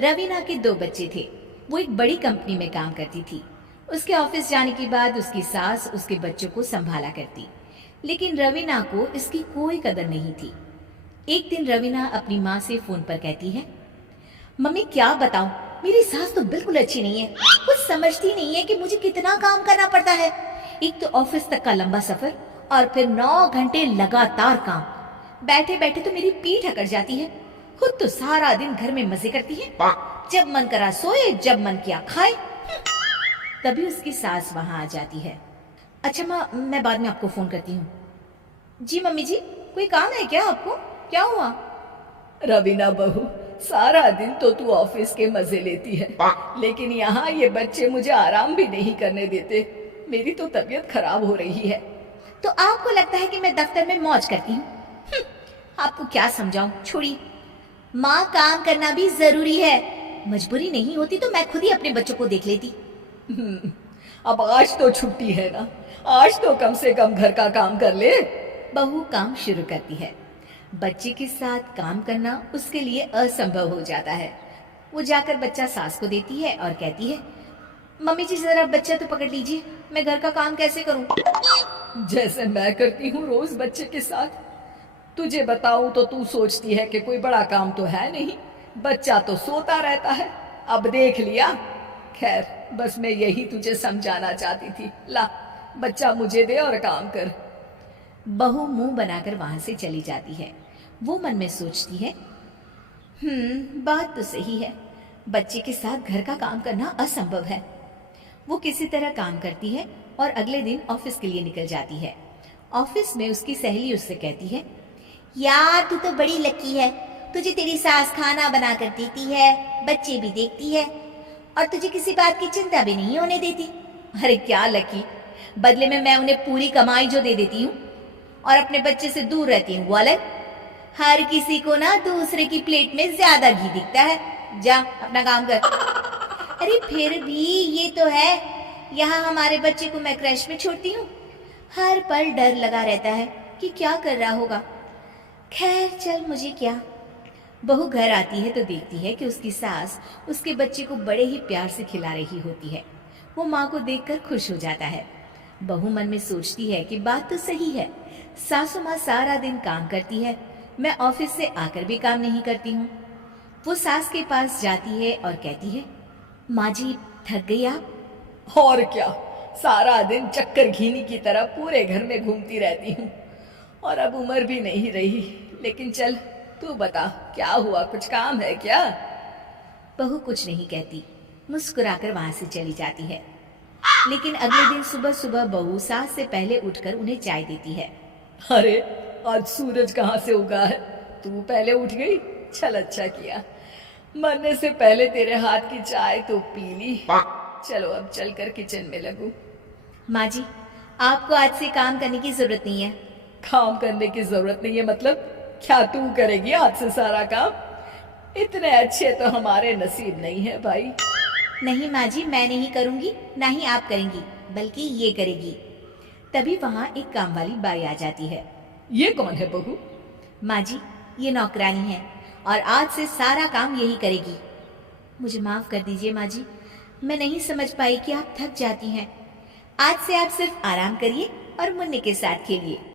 रवीना के दो बच्चे थे। वो एक बड़ी कंपनी में काम करती थी। उसके ऑफिस जाने के बाद उसकी सास उसके बच्चों को संभाला करती, लेकिन रवीना को इसकी कोई कदर नहीं थी। एक दिन रवीना अपनी माँ से फोन पर कहती है, मम्मी क्या बताऊं, मेरी सास तो बिल्कुल अच्छी नहीं है। कुछ समझती नहीं है कि मुझे कितना काम करना पड़ता है। एक तो ऑफिस तक का लंबा सफर और फिर 9 घंटे लगातार काम। बैठे बैठे तो मेरी पीठ अकड़ जाती है। खुद तो सारा दिन घर में मजे करती है, जब मन करा सोए, जब मन किया खाए। तभी उसकी सास वहां आ जाती है। अच्छा माँ, मैं बाद में आपको फोन करती हूँ। जी मम्मी जी, कोई काम है क्या आपको? क्या हुआ? रवीना बहू, सारा दिन तो तू ऑफिस के मजे लेती है, लेकिन यहाँ ये बच्चे मुझे आराम भी नहीं करने देते। मेरी तो तबीयत खराब हो रही है। तो आपको लगता है कि मैं दफ्तर में मौज करती हूँ? आपको क्या समझाऊं, छोड़िए। माँ, काम करना भी जरूरी है। मजबूरी नहीं होती तो मैं खुद ही अपने बच्चों को देख लेती। अब आज तो छुट्टी है ना, आज तो कम से कम घर का काम कर ले। बहू काम शुरू करती है। बच्चे के साथ काम करना उसके लिए असंभव हो जाता है। वो जाकर बच्चा सास को देती है और कहती है, मम्मी जी जरा बच्चा तो पकड़ लीजिए, मैं घर का काम कैसे करूं? जैसे मैं करती हूँ रोज बच्चे के साथ। तुझे बताऊं तो तू सोचती है कि कोई बड़ा काम तो है नहीं, बच्चा तो सोता रहता है। अब देख लिया। खैर, बस मैं यही तुझे समझाना चाहती थी। ला, बच्चा मुझे दे और काम कर। बहू मुंह बनाकर वहां से चली जाती है। वो मन में सोचती है, बात तो सही है, बच्चे के साथ घर का काम करना असंभव है। वो किसी तरह काम करती है और अगले दिन ऑफिस के लिए निकल जाती है। ऑफिस में उसकी सहेली उससे कहती है, यार तू तो बड़ी लकी है, तुझे तेरी सास खाना बना कर देती है, बच्चे भी देखती है और तुझे किसी बात की चिंता भी नहीं होने देती। अरे क्या लकी, बदले में मैं उन्हें पूरी कमाई जो दे देती हूँ और अपने बच्चे से दूर रहती हूँ, वो अलग। हर किसी को ना दूसरे की प्लेट में ज्यादा घी दिखता है। जा अपना काम कर। अरे फिर भी ये तो है, यहाँ हमारे बच्चे को मैं क्रैश में छोड़ती हूँ, हर पल डर लगा रहता है कि क्या कर रहा होगा। खैर चल, मुझे क्या। बहू घर आती है तो देखती है कि उसकी सास उसके बच्चे को बड़े ही प्यार से खिला रही होती है। वो माँ को देखकर खुश हो जाता है। बहू मन में सोचती है कि बात तो सही है, सासू माँ सारा दिन काम करती है, मैं ऑफिस से आकर भी काम नहीं करती हूँ। वो सास के पास जाती है और कहती है, माँ जी थक गई आप? और क्या, सारा दिन चक्कर घीनी की तरह पूरे घर में घूमती रहती हूँ और अब उम्र भी नहीं रही। लेकिन चल तू बता, क्या हुआ, कुछ काम है क्या? बहू कुछ नहीं कहती, मुस्कुराकर वहां से चली जाती है। लेकिन अगले दिन सुबह सुबह बहू सास से पहले उठकर उन्हें चाय देती है। अरे आज सूरज कहाँ से उगा है, तू पहले उठ गई। चल अच्छा किया, मरने से पहले तेरे हाथ की चाय तो पी ली। चलो अब चलकर किचन में लगूं। माँ जी, आपको आज से काम करने की जरूरत नहीं है। काम करने की जरूरत नहीं है मतलब? क्या तू करेगी आज से सारा काम? इतने अच्छे तो हमारे नसीब नहीं है भाई। नहीं माँ जी, मैं नहीं करूंगी, ना ही आप करेंगी, बल्कि ये करेगी। तभी वहाँ एक काम वाली बाई आ जाती है। ये कौन है बहू? माँ जी, ये नौकरानी है और आज से सारा काम यही करेगी। मुझे माफ कर दीजिए माँ जी, मैं नहीं समझ पाई कि आप थक जाती हैं। आज से आप सिर्फ आराम करिए और मुन्ने के साथ खेलिए।